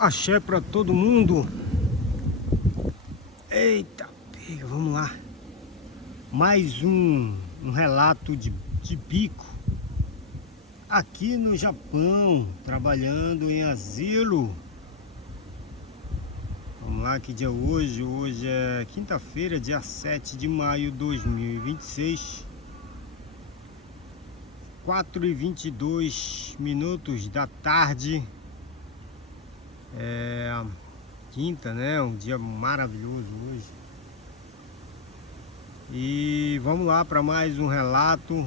Axé pra todo mundo. Eita, pega, vamos lá. Mais um relato de bico aqui no Japão, trabalhando em asilo. Vamos lá, que dia é hoje? Hoje é quinta-feira, dia 7 de maio de 2026. 4h22 da tarde. É quinta, né? Um dia maravilhoso hoje. E vamos lá para mais um relato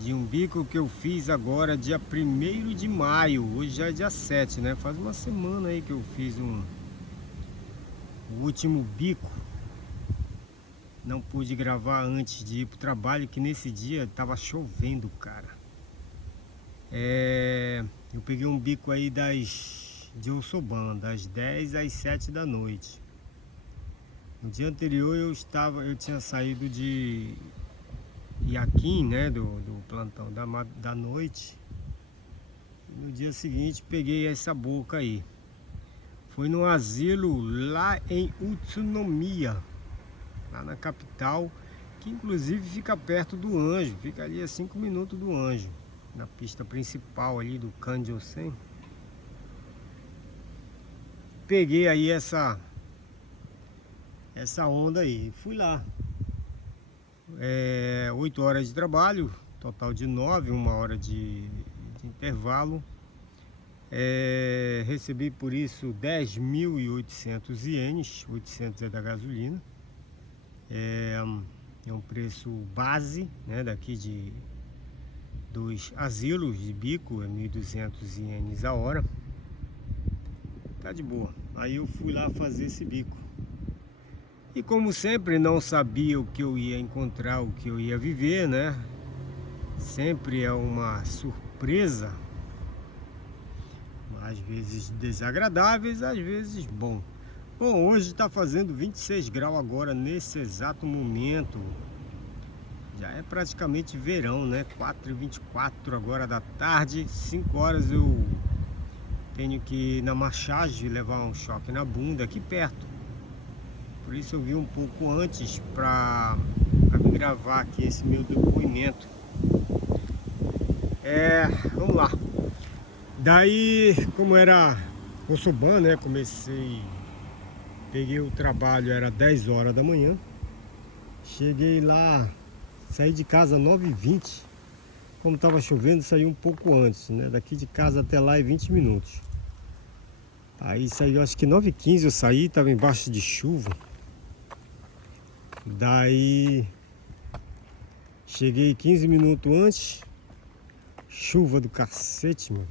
de um bico que eu fiz agora, dia 1º de maio. Hoje já é dia 7, né? Faz uma semana aí que eu fiz o último bico. Não pude gravar antes de ir pro trabalho, que nesse dia tava chovendo, cara. Eu peguei um bico aí de Ossoban, das 10 às 7 da noite. No dia anterior eu tinha saído de Iaquim, né, do plantão da noite. E no dia seguinte peguei essa boca aí. Foi no asilo lá em Utsunomiya, lá na capital, que inclusive fica perto do Anjo, fica ali a 5 minutos do Anjo, na pista principal ali do Kanjo-sen. Peguei aí essa onda aí, fui lá. 8 horas de trabalho, total de 9, 1 hora de intervalo. Recebi por isso 10.800 ienes, 800 é da gasolina. É um preço base, né, daqui dos asilos de bico, é 1.200 ienes a hora. Tá de boa. Aí eu fui lá fazer esse bico. E como sempre, não sabia o que eu ia encontrar, o que eu ia viver, né? Sempre é uma surpresa. Às vezes desagradáveis, às vezes bom. Bom, hoje está fazendo 26 graus agora, nesse exato momento. Já é praticamente verão, né? 4h24 agora da tarde. 5 horas eu tenho que ir na massagem, levar um choque na bunda aqui perto. Por isso eu vim um pouco antes para me gravar aqui esse meu depoimento. Vamos lá. Daí, como era Ossoban, né? Peguei o trabalho, era 10 horas da manhã. Cheguei lá, saí de casa 9h20. Como estava chovendo, saí um pouco antes, né? Daqui de casa até lá é 20 minutos. Aí saiu, acho que 9h15 eu saí, estava embaixo de chuva. Daí cheguei 15 minutos antes. Chuva do cacete, meu.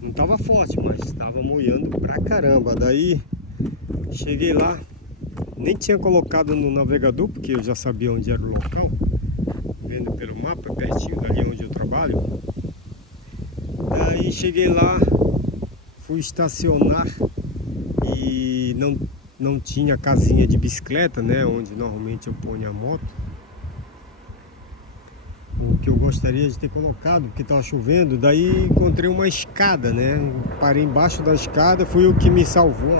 Não tava forte, mas tava molhando pra caramba. Daí cheguei lá, nem tinha colocado no navegador, porque eu já sabia onde era o local. Vendo pelo mapa, pertinho dali onde eu trabalho. Daí cheguei lá, fui estacionar e não tinha casinha de bicicleta, né? Onde normalmente eu ponho a moto. O que eu gostaria de ter colocado, porque estava chovendo. Daí encontrei uma escada, né? Parei embaixo da escada, foi o que me salvou.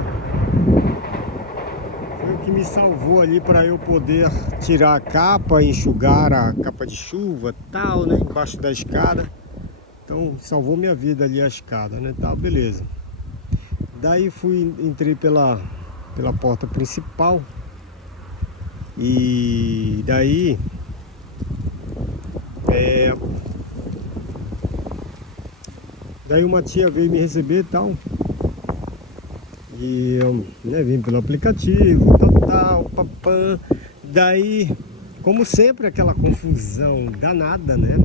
Foi o que me salvou ali para eu poder tirar a capa, enxugar a capa de chuva, tal, né? Embaixo da escada. Então salvou minha vida ali a escada, né? Tá, beleza. Daí entrei pela porta principal. E daí uma tia veio me receber e tal. E eu, né, vim pelo aplicativo, tal, papã. Daí, como sempre, aquela confusão danada, né?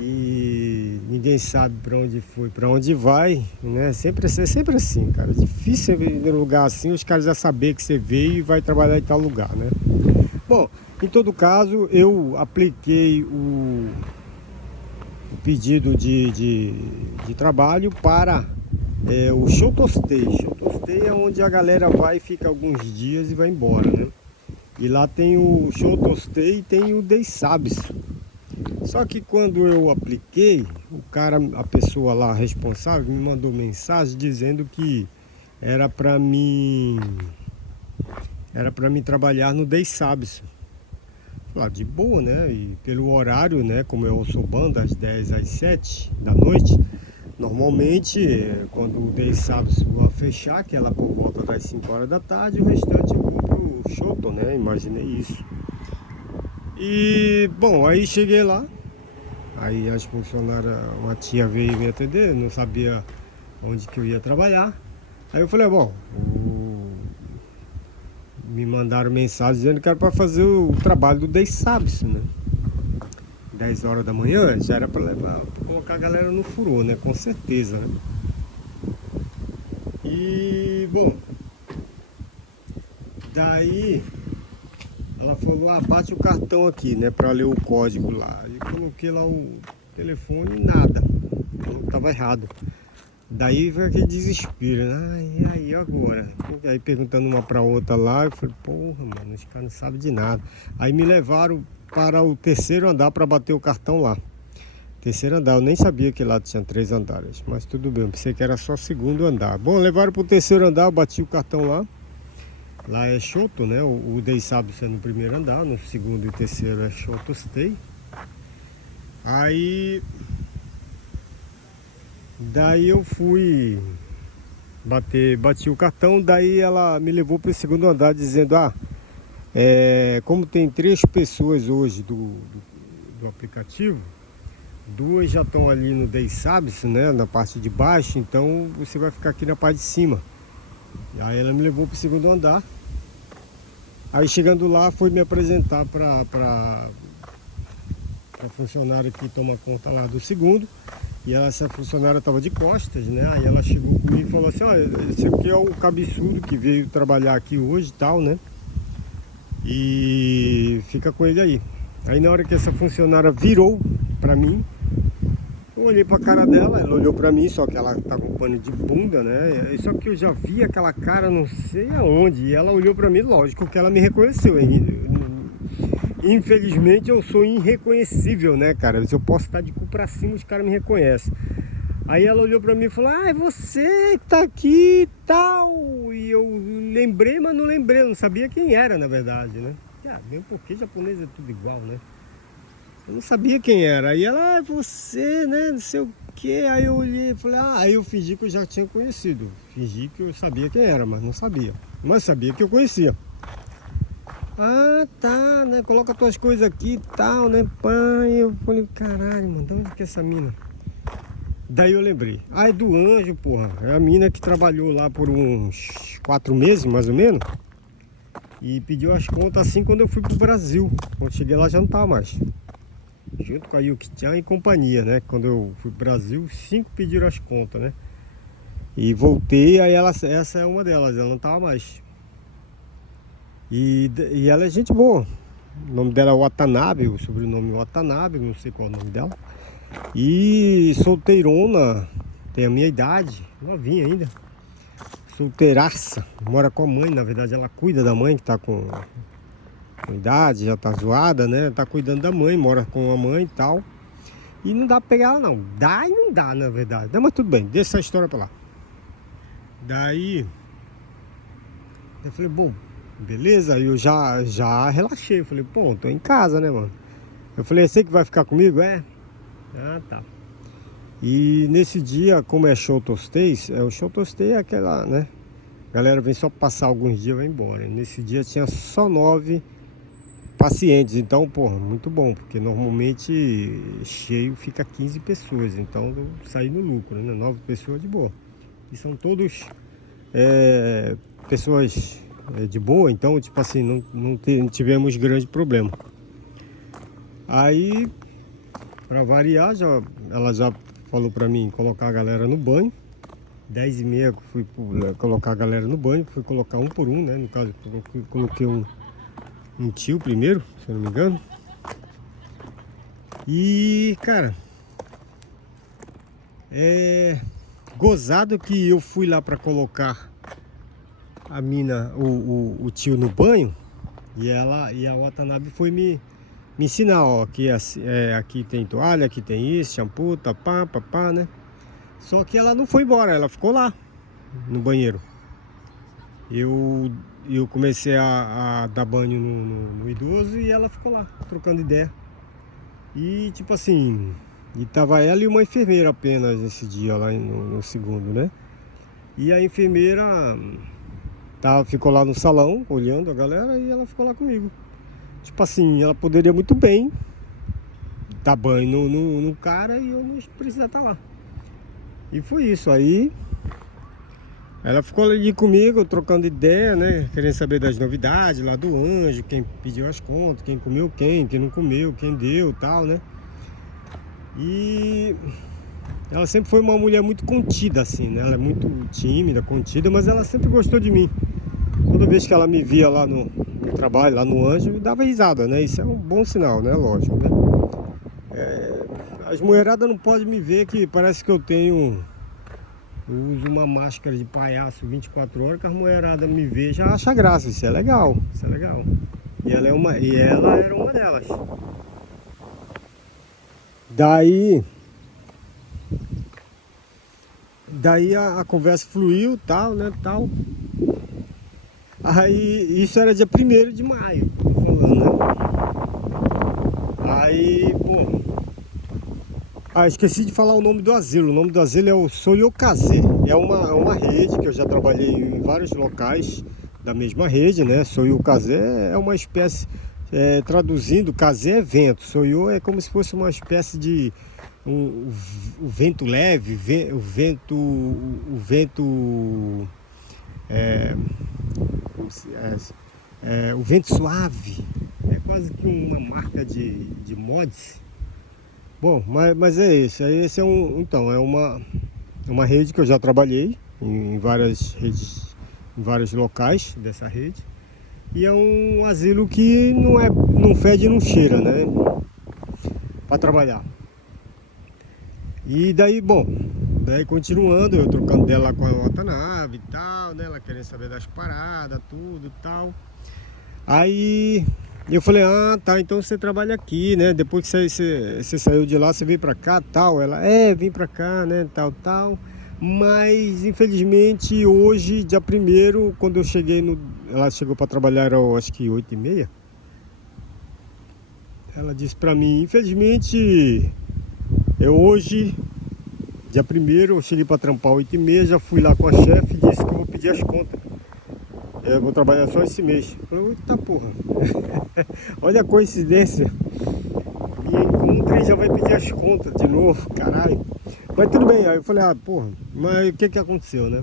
E ninguém sabe para onde foi, para onde vai, né? Sempre assim, cara. Difícil vir num lugar assim, os caras já saber que você veio e vai trabalhar em tal lugar, né? Bom, em todo caso, eu apliquei o pedido de trabalho para o Shotostei. Shotostei é onde a galera vai, fica alguns dias e vai embora, né? E lá tem o Shotostei e tem o Deisabsu. Só que quando eu apliquei, o cara, a pessoa lá responsável me mandou mensagem dizendo que era pra mim trabalhar no Day Sabs. Lá de boa, né? E pelo horário, né? Como eu sou banda das 10 às 7 da noite, normalmente quando o Day Sabs vai fechar, que é lá por volta das 5 horas da tarde, o restante eu vou pro Shoton, né? Imaginei isso. E bom, aí cheguei lá. Aí as funcionárias, uma tia veio me atender, não sabia onde que eu ia trabalhar. Aí eu falei, bom, me mandaram mensagem dizendo que era para fazer o trabalho do Day Sabs, né? 10 horas da manhã, já era para colocar a galera no furor, né? Com certeza, né? E, bom, daí ela falou, bate o cartão aqui, né? Para ler o código lá. E coloquei lá o telefone e nada. Falou que tava errado. Daí foi aquele desespero, né? E aí agora? Aí perguntando uma pra outra lá, eu falei, porra, mano, os caras não sabem de nada. Aí me levaram para o terceiro andar para bater o cartão lá. Terceiro andar, eu nem sabia que lá tinha 3 andares, mas tudo bem, eu pensei que era só segundo andar. Bom, levaram para o terceiro andar, eu bati o cartão lá. Lá é Shoto, né? O Day Sabs é no primeiro andar, no segundo e terceiro é Shoto Stay. Aí daí eu fui bati o cartão, daí ela me levou para o segundo andar dizendo, como tem 3 pessoas hoje do aplicativo, 2 já estão ali no Day Sabs, né, na parte de baixo, então você vai ficar aqui na parte de cima. Aí ela me levou para o segundo andar. Aí chegando lá, foi me apresentar para a funcionária que toma conta lá do segundo. E essa funcionária estava de costas, né? Aí ela chegou comigo e falou assim, olha, esse aqui é o cabeçudo que veio trabalhar aqui hoje e tal, né? E fica com ele aí. Aí na hora que essa funcionária virou pra mim, eu olhei pra cara dela, ela olhou pra mim, só que ela tá com pano de bunda, né? Só que eu já vi aquela cara não sei aonde. E ela olhou pra mim, lógico que ela me reconheceu. Infelizmente eu sou irreconhecível, né, cara? Se eu posso estar de cu pra cima, os caras me reconhecem. Aí ela olhou pra mim e falou, é você que tá aqui e tal. E eu lembrei, mas não lembrei, eu não sabia quem era, na verdade, né? Mesmo porque japonês é tudo igual, né? Eu não sabia quem era. Aí ela, é você, né, não sei o que. Aí eu olhei e falei, aí eu fingi que eu já tinha conhecido. Fingi que eu sabia quem era, mas não sabia. Mas sabia que eu conhecia. Tá, né? Coloca tuas coisas aqui e tal, né? Pai, eu falei, caralho, mano, de onde que é essa mina? Daí eu lembrei. É do Anjo, porra. É a mina que trabalhou lá por uns 4 meses, mais ou menos. E pediu as contas assim quando eu fui pro Brasil. Quando cheguei lá já não tava mais. Junto com a Yuki-chan e companhia, né? Quando eu fui pro Brasil, 5 pediram as contas, né? E voltei, aí essa é uma delas, ela não tava mais. E ela é gente boa. O nome dela é Watanabe, o sobrenome Watanabe, não sei qual é o nome dela. E solteirona, tem a minha idade, novinha ainda. Solteiraça, mora com a mãe, na verdade ela cuida da mãe que tá com idade, já tá zoada, né? Tá cuidando da mãe, mora com a mãe e tal. E não dá pra pegar ela não, dá e não dá na verdade. Não, mas tudo bem, deixa essa história pra lá. Daí eu falei, bom, beleza, aí eu já relaxei, eu falei, pô, tô em casa, né, mano? Eu falei, você que vai ficar comigo? Tá. E nesse dia, como é Shoto Stay, o Shoto Stay é aquela, né? A galera vem só passar alguns dias e vai embora. Nesse dia tinha só 9 pacientes, então, porra, muito bom, porque normalmente cheio fica 15 pessoas, então eu saí no lucro, né? 9 pessoas de boa. E são todos pessoas de boa, então, tipo assim, não tivemos grande problema. Aí, pra variar, ela já falou pra mim colocar a galera no banho. 10h30 fui colocar a galera no banho, fui colocar um por um, né? No caso, coloquei um tio primeiro, se eu não me engano. E, cara, gozado que eu fui lá pra colocar o tio no banho. E a Watanabe foi me me ensinar, ó, aqui tem toalha, aqui tem isso, shampoo, papá, né? Só que ela não foi embora, ela ficou lá no banheiro. Eu comecei a dar banho no idoso e ela ficou lá, trocando ideia. E tipo assim, e tava ela e uma enfermeira apenas esse dia lá no segundo, né? E a enfermeira ficou lá no salão, olhando a galera, e ela ficou lá comigo. Tipo assim, ela poderia muito bem dar banho no cara e eu não precisar estar lá. E foi isso, aí ela ficou ali comigo, trocando ideia, né? Querendo saber das novidades lá do anjo, quem pediu as contas, quem comeu quem não comeu, quem deu, tal, né? E ela sempre foi uma mulher muito contida, assim, né? Ela é muito tímida, contida, mas ela sempre gostou de mim. Toda vez que ela me via lá no trabalho, lá no anjo, me dava risada, né? Isso é um bom sinal, né? Lógico, né? As mulheradas não podem me ver que parece que eu uso uma máscara de palhaço 24 horas, que as mulheradas me vê já acha graça. Isso é legal, isso é legal. E ela era uma delas. Daí a conversa fluiu, tal, né, tal. Aí, isso era dia 1º de maio, tô falando, né? Aí, pô... esqueci de falar o nome do asilo. O nome do asilo é o Soyokaze. É uma rede que eu já trabalhei em vários locais da mesma rede, né? Soyokaze é uma espécie, traduzindo, kaze é vento. Soyo é como se fosse uma espécie de o vento leve, o vento o vento suave. É quase que uma marca de mods. Bom, mas é isso. Esse é então, é uma rede que eu já trabalhei em várias redes, em vários locais dessa rede. E é um asilo que não fede e não cheira, né? Para trabalhar. E daí, bom, continuando, eu trocando dela com a outra nave e tal, né? Ela querendo saber das paradas, tudo e tal. Aí eu falei, tá, então você trabalha aqui, né? Depois que você saiu de lá, você veio pra cá, tal. Ela, vim pra cá, né, tal. Mas, infelizmente, hoje, dia 1º, quando eu cheguei ela chegou pra trabalhar, era, acho que 8h30. Ela disse pra mim, infelizmente, hoje, dia 1º, eu cheguei pra trampar 8h30, já fui lá com a chefe e disse que eu vou pedir as contas. Eu vou trabalhar só esse mês. Eu falei, eita porra. Olha a coincidência. Me encontra e já vai pedir as contas de novo, caralho. Mas tudo bem, aí eu falei, porra, mas o que aconteceu, né?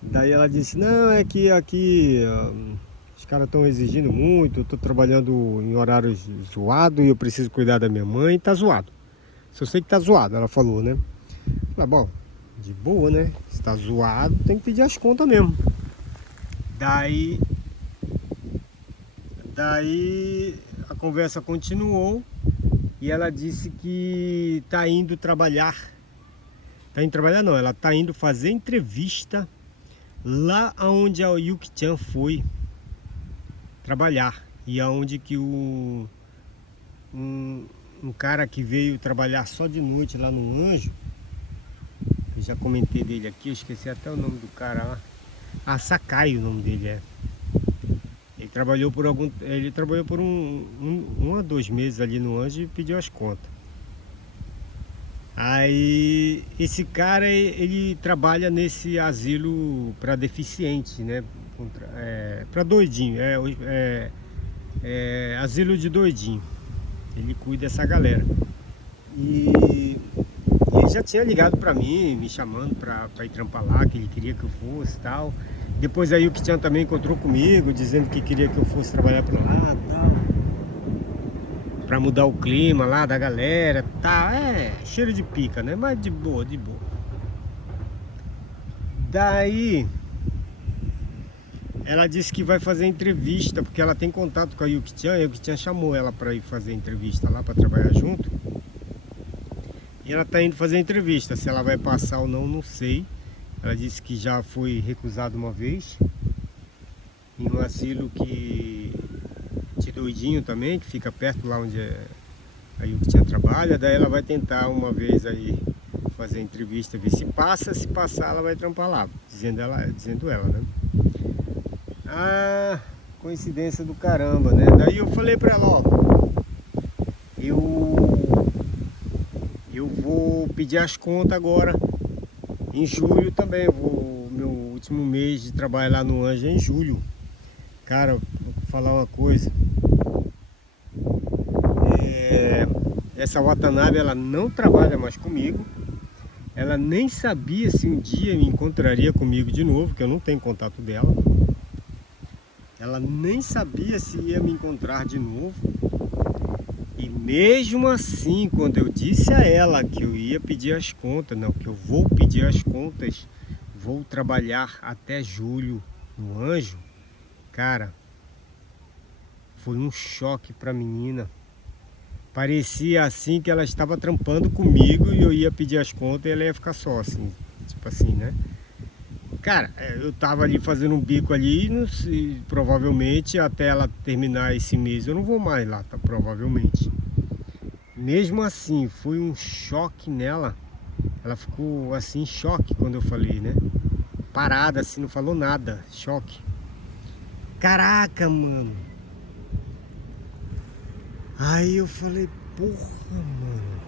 Daí ela disse, não, é que aqui os caras estão exigindo muito, eu tô trabalhando em horários zoados e eu preciso cuidar da minha mãe e tá zoado. Só sei que tá zoado, ela falou, né? Eu falei, bom, de boa, né? Se tá zoado, tem que pedir as contas mesmo. Daí a conversa continuou e ela disse que tá indo trabalhar. Tá indo trabalhar não, ela tá indo fazer entrevista lá onde a Yuki-chan foi trabalhar. E aonde que um cara que veio trabalhar só de noite lá no Anjo, eu já comentei dele aqui, eu esqueci até o nome do cara lá. Sakai, o nome dele é. Ele trabalhou por um a 2 meses ali no Anjo e pediu as contas. Aí esse cara, ele trabalha nesse asilo para deficiente, né? Para doidinho, asilo de doidinho. Ele cuida dessa galera. E ele já tinha ligado pra mim, me chamando pra ir trampar lá, que ele queria que eu fosse e tal. Depois aí o Yuki-chan também encontrou comigo, dizendo que queria que eu fosse trabalhar pra lá e tal. Pra mudar o clima lá da galera e tal. Cheiro de pica, né? Mas de boa, de boa. Daí ela disse que vai fazer entrevista, porque ela tem contato com a Yuki-chan. A Yuki-chan chamou ela pra ir fazer entrevista lá, pra trabalhar junto. E ela tá indo fazer entrevista. Se ela vai passar ou não, não sei. Ela disse que já foi recusada uma vez em um asilo que parente doidinho também, que fica perto lá onde aí o Tian trabalha. Daí ela vai tentar uma vez aí fazer entrevista, ver se passa. Se passar, ela vai trampar lá, dizendo ela, né? Ah, coincidência do caramba, né? Daí eu falei pra ela, ó, eu vou pedir as contas agora em julho também. Meu último mês de trabalho lá no Anjo é em julho. Cara, vou falar uma coisa. Essa Watanabe, ela não trabalha mais comigo. Ela nem sabia se um dia me encontraria comigo de novo, que eu não tenho contato dela. Ela nem sabia se ia me encontrar de novo. E mesmo assim, quando eu disse a ela que eu ia pedir as contas, não, que eu vou pedir as contas, vou trabalhar até julho no Anjo, cara, foi um choque pra menina. Parecia assim que ela estava trampando comigo e eu ia pedir as contas e ela ia ficar só, assim, tipo assim, né? Cara, eu tava ali fazendo um bico ali e provavelmente até ela terminar esse mês eu não vou mais lá, tá? Provavelmente. Mesmo assim, foi um choque nela. Ela ficou assim, em choque quando eu falei, né? Parada assim, não falou nada, choque. Caraca, mano. Aí eu falei, porra, mano.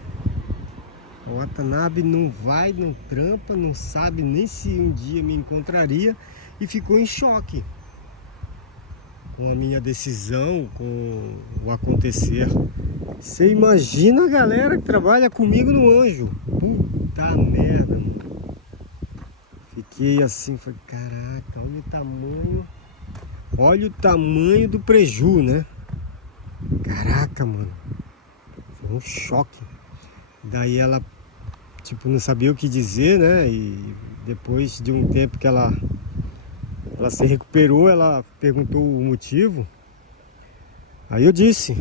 A Watanabe não vai, não trampa, não sabe nem se um dia me encontraria e ficou em choque com a minha decisão, com o acontecer. Você imagina a galera que trabalha comigo no Anjo. Puta merda, mano. Fiquei assim, falei, caraca, olha o tamanho do preju, né? Caraca, mano. Foi um choque. Daí ela, tipo, não sabia o que dizer, né? E depois de um tempo que ela se recuperou, ela perguntou o motivo. Aí eu disse,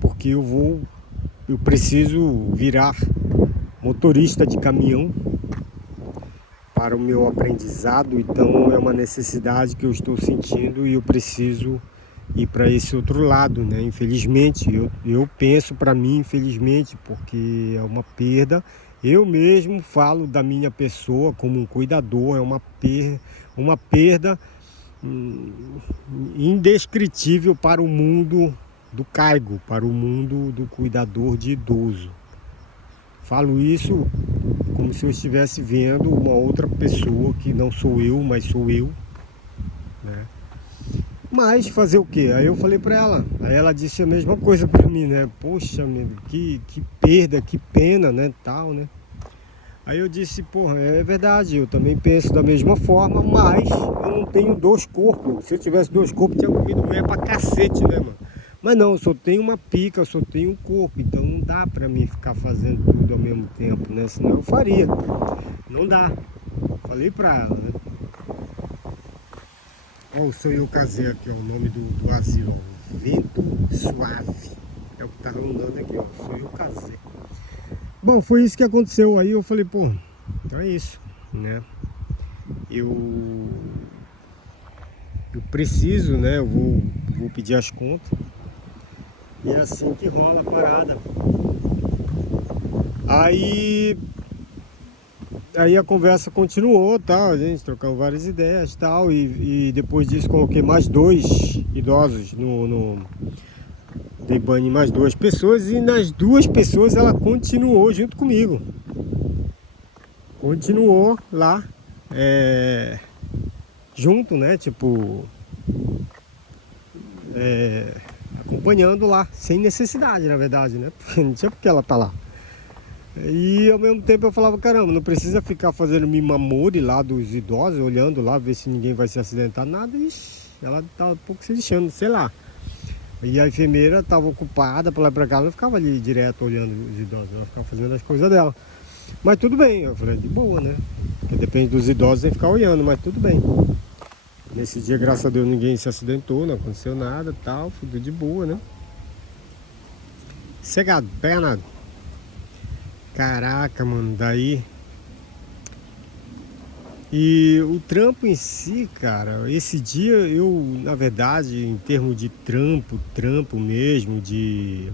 porque eu preciso virar motorista de caminhão para o meu aprendizado, então é uma necessidade que eu estou sentindo e eu preciso ir para esse outro lado, né? Infelizmente, eu penso para mim, infelizmente, porque é uma perda. Eu mesmo falo da minha pessoa como um cuidador, é uma perda indescritível para o mundo do caigo, para o mundo do cuidador de idoso. Falo isso como se eu estivesse vendo uma outra pessoa que não sou eu, mas sou eu, né? Mas fazer o quê? Aí eu falei pra ela, aí ela disse a mesma coisa pra mim, né? Poxa, amigo, que perda, que pena, né, tal, né? Aí eu disse, porra, é verdade, eu também penso da mesma forma, mas eu não tenho dois corpos. Se eu tivesse dois corpos, tinha comido mulher pra cacete, né, mano? Mas não, eu só tenho uma pica, eu só tenho um corpo, então não dá pra mim ficar fazendo tudo ao mesmo tempo, né? Senão eu faria. Não dá. Falei pra ela, né? Olha o Sonho Eu Casei aqui, ó, o nome do asilo, ó. Vento Suave. É o que tá rondando aqui, ó. Sonho Eu Casei. Bom, foi isso que aconteceu. Aí eu falei, pô, então é isso, né? Eu preciso, né? Eu vou pedir as contas. E é assim que rola a parada. Aí a conversa continuou, tal, a gente trocando várias ideias, tal, e depois disso coloquei mais 2 idosos dei banho em mais 2 pessoas e nas 2 pessoas ela continuou junto comigo. Continuou lá, junto, né, tipo, acompanhando lá, sem necessidade, na verdade, né, porque não tinha porque ela tá lá. E ao mesmo tempo eu falava, caramba, não precisa ficar fazendo mimamori lá dos idosos, olhando lá, ver se ninguém vai se acidentar, nada. Ixi, ela tava um pouco se lixando, sei lá. E a enfermeira tava ocupada pra lá e pra cá, ela não ficava ali direto olhando os idosos, ela ficava fazendo as coisas dela. Mas tudo bem, eu falei, de boa, né? Porque depende dos idosos, tem que ficar olhando, mas tudo bem. Nesse dia, graças a Deus, ninguém se acidentou, não aconteceu nada, tal, tudo de boa, né? Cegado, pega nada. Caraca, mano, daí E o trampo em si, cara, esse dia eu, na verdade, em termos de trampo mesmo, de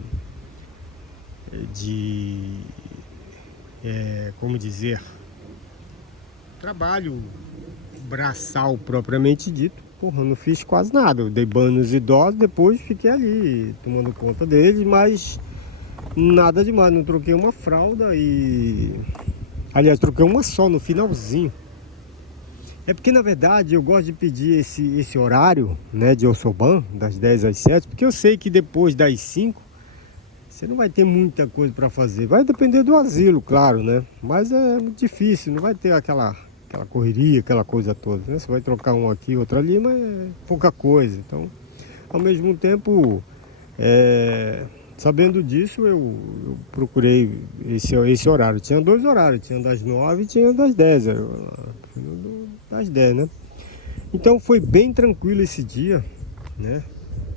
como dizer, trabalho braçal propriamente dito, porra, eu não fiz quase nada. Eu dei banho nos idosos, depois fiquei ali tomando conta deles, mas nada demais. Não troquei uma fralda e... Aliás, troquei uma só no finalzinho. É porque, na verdade, eu gosto de pedir esse horário, né, de Ossoban, das 10 às 7, porque eu sei que depois das 5 você não vai ter muita coisa para fazer. Vai depender do asilo, claro, né? Mas é muito difícil, não vai ter aquela correria, aquela coisa toda, né? Você vai trocar um aqui, outro ali, mas é pouca coisa. Então, ao mesmo tempo, sabendo disso, eu procurei esse horário. Tinha dois horários, tinha das 9 e tinha das 10. Das 10, né? Então foi bem tranquilo esse dia, né?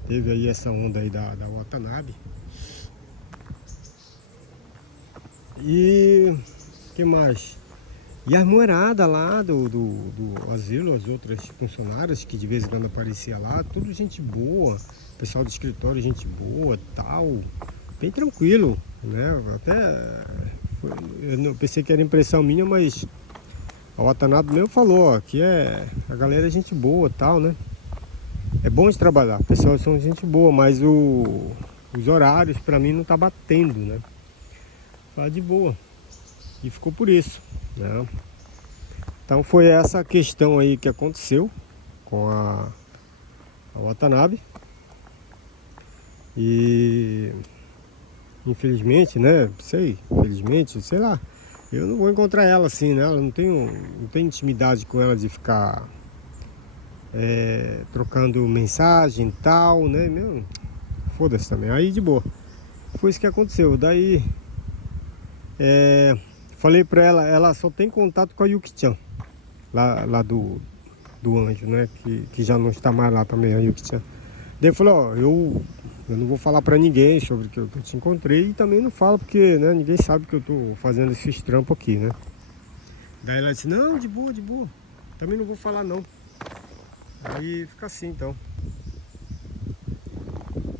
Teve aí essa onda aí da Watanabe. E que mais? E as moeradas lá do asilo, as outras funcionárias que de vez em quando aparecia lá, tudo gente boa, pessoal do escritório, gente boa, tal, bem tranquilo, né? Eu não pensei que era impressão minha, mas o Watanabe mesmo falou, ó, que a galera é gente boa, tal, né? É bom de trabalhar, o pessoal são gente boa, mas os horários pra mim não tá batendo, né? Tá de boa. E ficou por isso, né? Então foi essa questão aí que aconteceu com a Watanabe. E infelizmente, né? Infelizmente, sei lá. Eu não vou encontrar ela assim, né? Ela não tenho intimidade com ela de ficar trocando mensagem e tal, né? Meu, foda-se também. Aí de boa. Foi isso que aconteceu. Daí falei pra ela só tem contato com a Yuki-chan, lá do anjo, né? Que já não está mais lá também, a Yuki-chan. Daí eu falei, ó, eu não vou falar pra ninguém sobre que eu te encontrei e também não falo porque, né, ninguém sabe que eu tô fazendo esses trampos aqui, né? Daí ela disse, não, de boa, também não vou falar não. Aí fica assim então.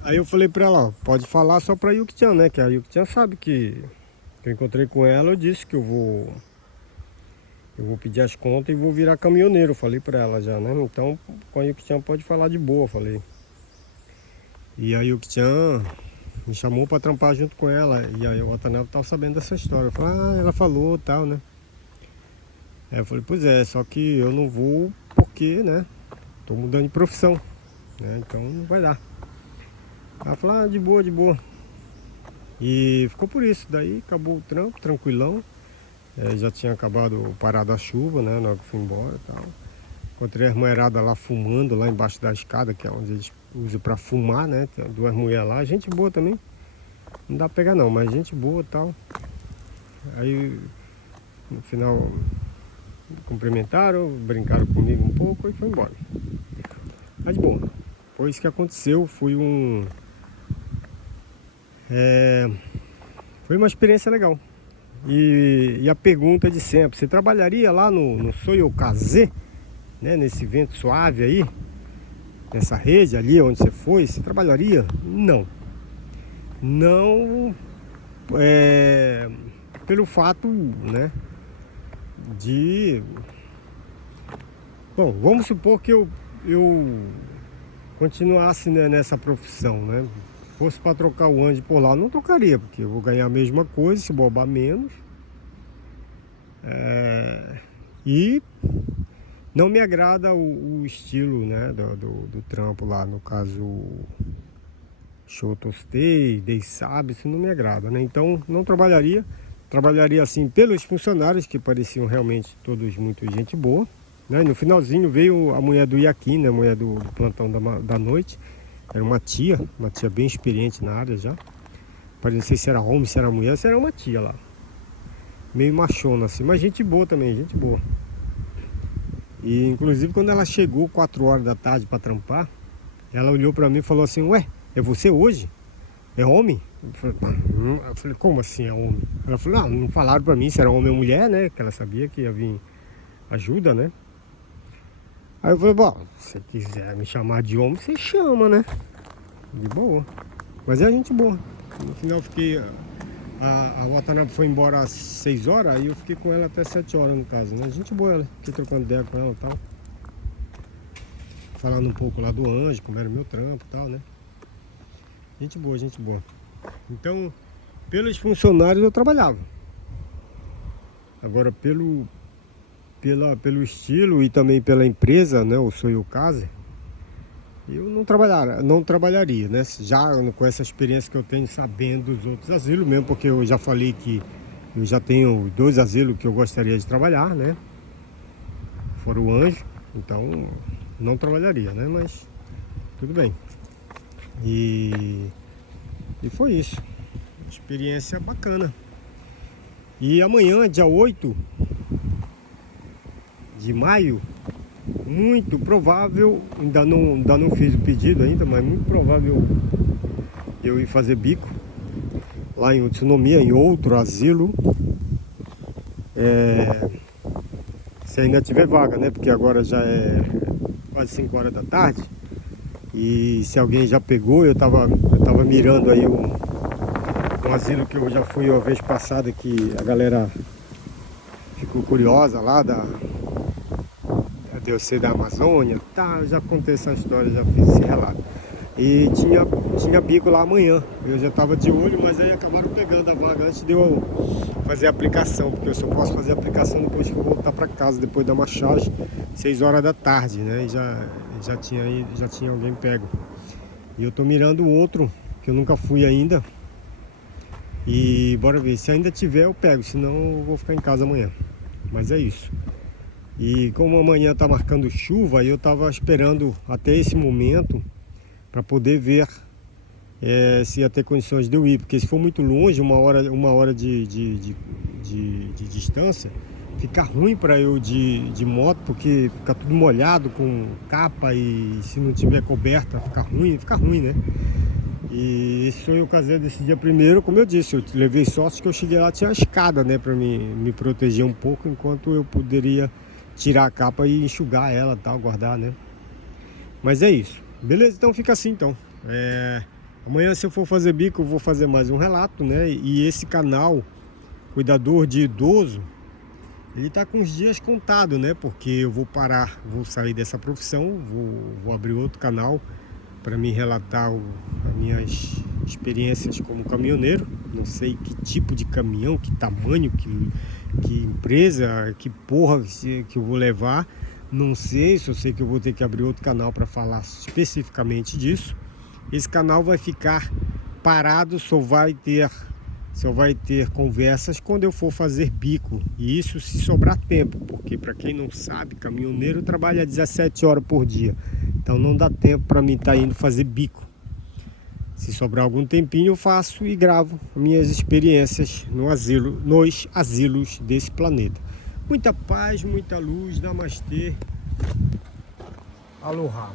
Aí eu falei pra ela, ó, pode falar só pra Yuki-chan, né? Que a Yuki-chan sabe que eu encontrei com ela, eu disse que eu vou pedir as contas e vou virar caminhoneiro, eu falei pra ela já, né? Então com a Yuki-chan pode falar de boa, falei. E a Yuki-chan me chamou pra trampar junto com ela. E aí o Watanabe tava sabendo dessa história. Eu falei, ela falou tal, né? Aí eu falei, pois é, só que eu não vou porque, né? Tô mudando de profissão, né? Então não vai dar. Ela falou, de boa. E ficou por isso. Daí acabou o trampo, tranquilão. Já tinha acabado parar da chuva, né? Na hora que fui embora e tal. Encontrei as mulheradas lá fumando, lá embaixo da escada, que é onde eles usam pra fumar, né? Tem duas mulheres lá, gente boa também. Não dá pra pegar não, mas gente boa e tal. Aí no final cumprimentaram, brincaram comigo um pouco e foi embora. Mas bom, foi isso que aconteceu, foi foi uma experiência legal. E a pergunta de sempre, você trabalharia lá no Soyokaze, né, nesse vento suave aí, nessa rede ali onde você trabalharia? Não, pelo fato, né, bom, vamos supor que eu continuasse, né, nessa profissão, né? Fosse para trocar o anjo por lá, eu não trocaria, porque eu vou ganhar a mesma coisa, se bobar menos. E não me agrada o estilo, né, do trampo lá, no caso Shotostei, Deisabe, isso não me agrada, né? Então não trabalharia assim pelos funcionários, que pareciam realmente todos muito gente boa, né? No finalzinho veio a mulher do Yakin, né, a mulher do plantão da noite. Era uma tia bem experiente na área já. Não sei se era homem, se era mulher, se era uma tia lá. Meio machona assim, mas gente boa também, gente boa. E inclusive quando ela chegou 4 horas da tarde para trampar, ela olhou para mim e falou assim, ué, é você hoje? É homem? Eu falei, como assim é homem? Ela falou, não falaram para mim se era homem ou mulher, né? Que ela sabia que ia vir ajuda, né? Aí eu falei, bom, se você quiser me chamar de homem, você chama, né? De boa. Mas é gente boa. No final eu fiquei... A Watanabe foi embora às 6 horas, aí eu fiquei com ela até 7 horas no caso, né? Gente boa ela. Fiquei trocando ideia com ela e tal. Falando um pouco lá do Anjo, como era o meu trampo e tal, né? Gente boa, gente boa. Então, pelos funcionários eu trabalhava. Agora, pelo estilo e também pela empresa, né? O Soyo Casa, eu não trabalharia, né? Já com essa experiência que eu tenho sabendo dos outros asilos mesmo, porque eu já falei que eu já tenho 2 asilos que eu gostaria de trabalhar, né? Fora o Anjo, então não trabalharia, né? Mas tudo bem. E foi isso. Experiência bacana. E amanhã, dia 8 de maio, muito provável, ainda não fiz o pedido ainda, mas muito provável eu ir fazer bico lá em Utsunomiya, em outro asilo, se ainda tiver vaga, né? Porque agora já é quase 5 horas da tarde e se alguém já pegou, eu tava mirando aí um asilo que eu já fui uma vez passada, que a galera ficou curiosa lá de eu ser da Amazônia, tá, eu já contei essa história, já fiz esse relato. E tinha bico lá amanhã, eu já tava de olho, mas aí acabaram pegando a vaga antes de eu fazer a aplicação, porque eu só posso fazer a aplicação depois que eu voltar para casa, depois da massagem, 6 horas da tarde, né, e já tinha alguém pego. E eu tô mirando outro, que eu nunca fui ainda, e bora ver, se ainda tiver eu pego, senão eu vou ficar em casa amanhã. Mas é isso. E como amanhã tá marcando chuva, eu tava esperando até esse momento para poder ver se ia ter condições de eu ir, porque se for muito longe, uma hora de distância, fica ruim para eu de moto, porque fica tudo molhado com capa e se não tiver coberta fica ruim, né? E esse foi o caso desse dia primeiro, como eu disse, eu levei sorte que eu cheguei lá, tinha uma escada, né, para me proteger um pouco, enquanto eu poderia tirar a capa e enxugar ela, tal, guardar, né? Mas é isso. Beleza? Então fica assim, então. Amanhã, se eu for fazer bico, eu vou fazer mais um relato, né? E esse canal, Cuidador de Idoso, ele tá com os dias contados, né? Porque eu vou parar, vou sair dessa profissão, vou abrir outro canal para me relatar as minhas experiências como caminhoneiro. Não sei que tipo de caminhão, que tamanho, que empresa, que porra que eu vou levar. Não sei, só sei que eu vou ter que abrir outro canal para falar especificamente disso. Esse canal vai ficar parado, só vai ter conversas quando eu for fazer bico. E isso se sobrar tempo, porque para quem não sabe, caminhoneiro trabalha 17 horas por dia. Então não dá tempo para mim estar indo fazer bico. Se sobrar algum tempinho eu faço e gravo minhas experiências nos asilos desse planeta. Muita paz, muita luz, namastê, aloha.